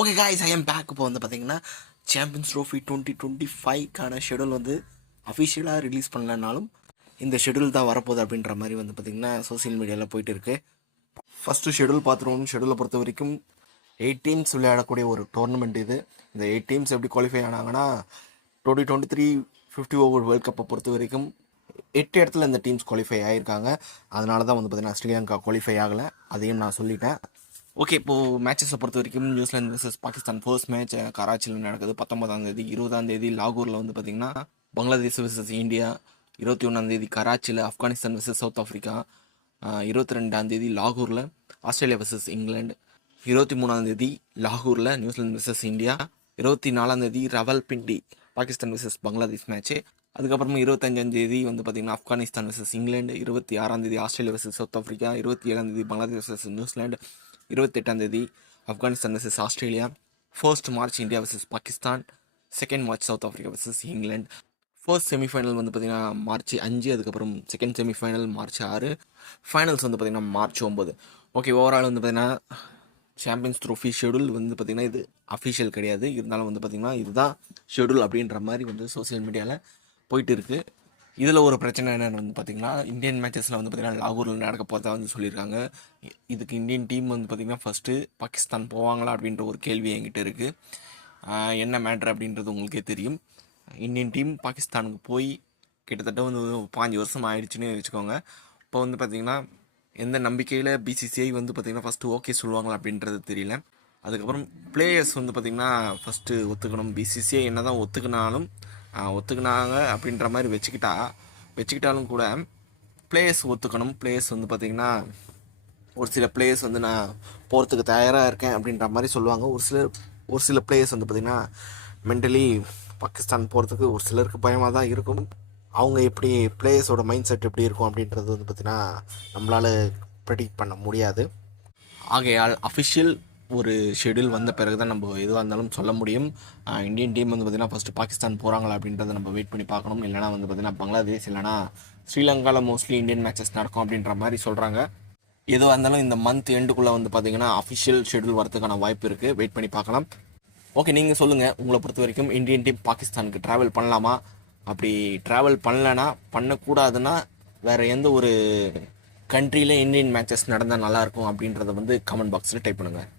Okay guys, I am back. இப்போ வந்து பார்த்தீங்கன்னா சாம்பியன்ஸ் ட்ரோஃபி 2025க்கான ஷெடியூல் வந்து அஃபிஷியலாக ரிலீஸ் பண்ணலனாலும் இந்த ஷெடியூல் தான் வரப்போகுது அப்படின்ற மாதிரி வந்து பார்த்திங்கன்னா சோசியல் மீடியாவில் போயிட்டு இருக்கு. ஃபஸ்ட்டு ஷெடியூல் பார்த்துருவோம். ஷெடியூலை பொறுத்த வரைக்கும் 8 டீம்ஸ் விளையாடக்கூடிய ஒரு டோர்னமெண்ட் இது. இந்த 8 டீம்ஸ் எப்படி குவாலிஃபை ஆனாங்கன்னா 2023 50 ஓவர் வேர்ல்ட் கப்பை பொறுத்த வரைக்கும் 8 இடத்துல இந்த டீம்ஸ் குவாலிஃபை ஆகியிருக்காங்க. அதனால தான் வந்து பார்த்திங்கன்னா ஸ்ரீலங்கா குவாலிஃபை ஆகலை, அதையும் நான் சொல்லிட்டேன். ஓகே, இப்போது மேட்சஸை பொறுத்த வரைக்கும் New Zealand versus Pakistan first match கராச்சியில் நடக்குது 19ஆம் தேதி. 20ஆம் தேதி லாகூரில் வந்து பார்த்திங்கன்னா பங்களாதேஷ் வர்சஸ் இந்தியா. 21ஆம் தேதி கராச்சியில் ஆப்கானிஸ்தான் வர்சஸ் சவுத் ஆஃப்ரிக்கா. 22ஆம் தேதி லாகூரில் ஆஸ்திரேலியா வர்சஸ் இங்கிலாந்து. 23ஆம் தேதி லாகூரில் நியூசிலாந்து வர்சஸ் இந்தியா. 24ஆம் தேதி ரவல்பிண்டி பாகிஸ்தான் வர்சஸ் பங்களாதேஷ் மேட்ச்சு. அதுக்கப்புறமா 25ஆம் தேதி வந்து பார்த்திங்கன்னா ஆப்கானிஸ்தான் வர்சஸ் இங்கிலாந்து. 26ஆம் தேதி ஆஸ்திரேலியா வர்சஸ் சவுத் ஆஃப்ரிக்கா. 27ஆம் தேதி பங்களாதேஷ் வர்சஸ் நியூசிலாந்து. 28ஆம் தேதி Afghanistan versus Australia. 1 March India versus Pakistan. 2 March south Africa versus England. First semi-final வந்து பார்த்திங்கன்னா மார்ச் 5. அதுக்கப்புறம் செகண்ட் செமிஃபைனல் மார்ச் 6. ஃபைனல்ஸ் வந்து பார்த்திங்கன்னா மார்ச் 9. ஓகே, ஓவரால் வந்து பார்த்திங்கன்னா சாம்பியன்ஸ் ட்ரோஃபி ஷெடியூல் வந்து பார்த்திங்கன்னா இது அஃபிஷியல் கிடையாது. இருந்தாலும் வந்து பார்த்திங்கன்னா இதுதான் ஷெடியூல் அப்படின்ற மாதிரி வந்து சோசியல் மீடியாவில் போயிட்டு இருக்குது. இதில் ஒரு பிரச்சனை என்னென்னு வந்து பார்த்திங்கன்னா இந்தியன் மேட்சஸில் வந்து பார்த்திங்கன்னா லாகூரில் நடக்க போகிறதா வந்து சொல்லியிருக்காங்க. இதுக்கு இந்தியன் டீம் வந்து பார்த்திங்கன்னா ஃபஸ்ட்டு பாகிஸ்தான் போவாங்களா அப்படின்ற ஒரு கேள்வி என்கிட்ட இருக்குது. என்ன மேட்ரு அப்படின்றது உங்களுக்கே தெரியும். இந்தியன் டீம் பாகிஸ்தானுக்கு போய் கிட்டத்தட்ட வந்து 5 வருஷம் ஆயிடுச்சுன்னு வச்சுக்கோங்க. இப்போ வந்து பார்த்திங்கன்னா எந்த நம்பிக்கையில் பிசிசிஐ வந்து பார்த்திங்கன்னா ஃபஸ்ட்டு ஓகே சொல்லுவாங்களா அப்படின்றது தெரியல. அதுக்கப்புறம் பிளேயர்ஸ் வந்து பார்த்திங்கன்னா ஃபஸ்ட்டு ஒத்துக்கணும். பிசிசிஐ என்ன தான் ஒத்துக்கினாங்க அப்படின்ற மாதிரி வச்சுக்கிட்டாலும் கூட பிளேயர்ஸ் ஒத்துக்கணும். பிளேயர்ஸ் வந்து பார்த்திங்கன்னா ஒரு சில பிளேயர்ஸ் வந்து நான் போகிறதுக்கு தயாராக இருக்கேன் அப்படின்ற மாதிரி சொல்லுவாங்க. ஒரு சில பிளேயர்ஸ் வந்து பார்த்திங்கன்னா மென்டலி பாகிஸ்தான் போகிறதுக்கு ஒரு சிலருக்கு பயமாக தான் இருக்கும். அவங்க எப்படி பிளேயர்ஸோட மைண்ட் செட் எப்படி இருக்கும் அப்படின்றது வந்து பார்த்திங்கன்னா நம்மளால் ப்ரெடிக்ட் பண்ண முடியாது. ஆகையால் அஃபிஷியல் ஒரு ஷெடியூல் வந்த பிறகு தான் நம்ம எதுவாக இருந்தாலும் சொல்ல முடியும். இந்தியன் டீம் வந்து பார்த்திங்கன்னா ஃபஸ்ட்டு பாகிஸ்தான் போகிறாங்களா அப்படின்றத நம்ம வெயிட் பண்ணி பார்க்கணும். இல்லைனா வந்து பார்த்திங்கன்னா பங்களாதேஷ் இல்லைனா ஸ்ரீலங்காவில் மோஸ்ட்லி இந்தியன் மேட்சஸ் நடக்கும் அப்படின்ற மாதிரி சொல்கிறாங்க. எதுவாக இருந்தாலும் இந்த மந்த் எண்டுக்குள்ளே வந்து பார்த்திங்கன்னா அஃபிஷியல் ஷெடியூல் வரதுக்கான வாய்ப்பு இருக்குது. வெயிட் பண்ணி பார்க்கலாம். ஓகே, நீங்கள் சொல்லுங்கள், உங்களை பொறுத்த வரைக்கும் இந்தியன் டீம் பாகிஸ்தானுக்கு ட்ராவல் பண்ணலாமா? அப்படி ட்ராவல் பண்ணலைன்னா, பண்ணக்கூடாதுன்னா வேறு எந்த ஒரு கண்ட்ரியில் இந்தியன் மேட்சஸ் நடந்தால் நல்லாயிருக்கும் அப்படின்றத வந்து கமெண்ட் பாக்ஸில் டைப் பண்ணுங்கள்.